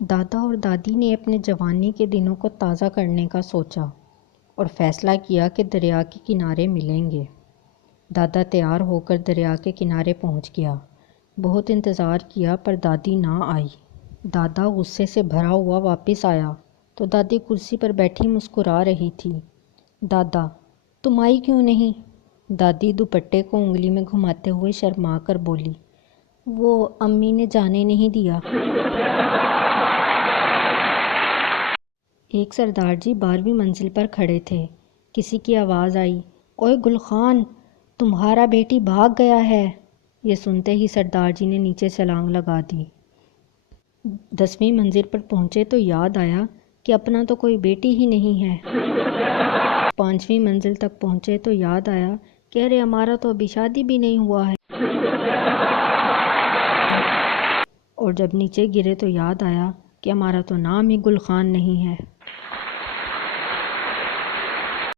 دادا اور دادی نے اپنے جوانی کے دنوں کو تازہ کرنے کا سوچا اور فیصلہ کیا کہ دریا کے کنارے ملیں گے۔ دادا تیار ہو کر دریا کے کنارے پہنچ گیا۔ بہت انتظار کیا پر دادی نہ آئی۔ دادا غصے سے بھرا ہوا واپس آیا تو دادی کرسی پر بیٹھی مسکرا رہی تھی۔ دادا، تم آئی کیوں نہیں؟ دادی دوپٹے کو انگلی میں گھماتے ہوئے شرما کر بولی، وہ امی نے جانے نہیں دیا۔ ایک سردار جی 12ویں منزل پر کھڑے تھے۔ کسی کی آواز آئی، اوئے گل خان، تمہارا بیٹی بھاگ گیا ہے۔ یہ سنتے ہی سردار جی نے نیچے چھلانگ لگا دی۔ 10ویں منزل پر پہنچے تو یاد آیا کہ اپنا تو کوئی بیٹی ہی نہیں ہے۔ 5ویں منزل تک پہنچے تو یاد آیا کہ ارے ہمارا تو ابھی شادی بھی نہیں ہوا ہے۔ اور جب نیچے گرے تو یاد آیا کہ ہمارا تو نام ہی گل خان نہیں ہے۔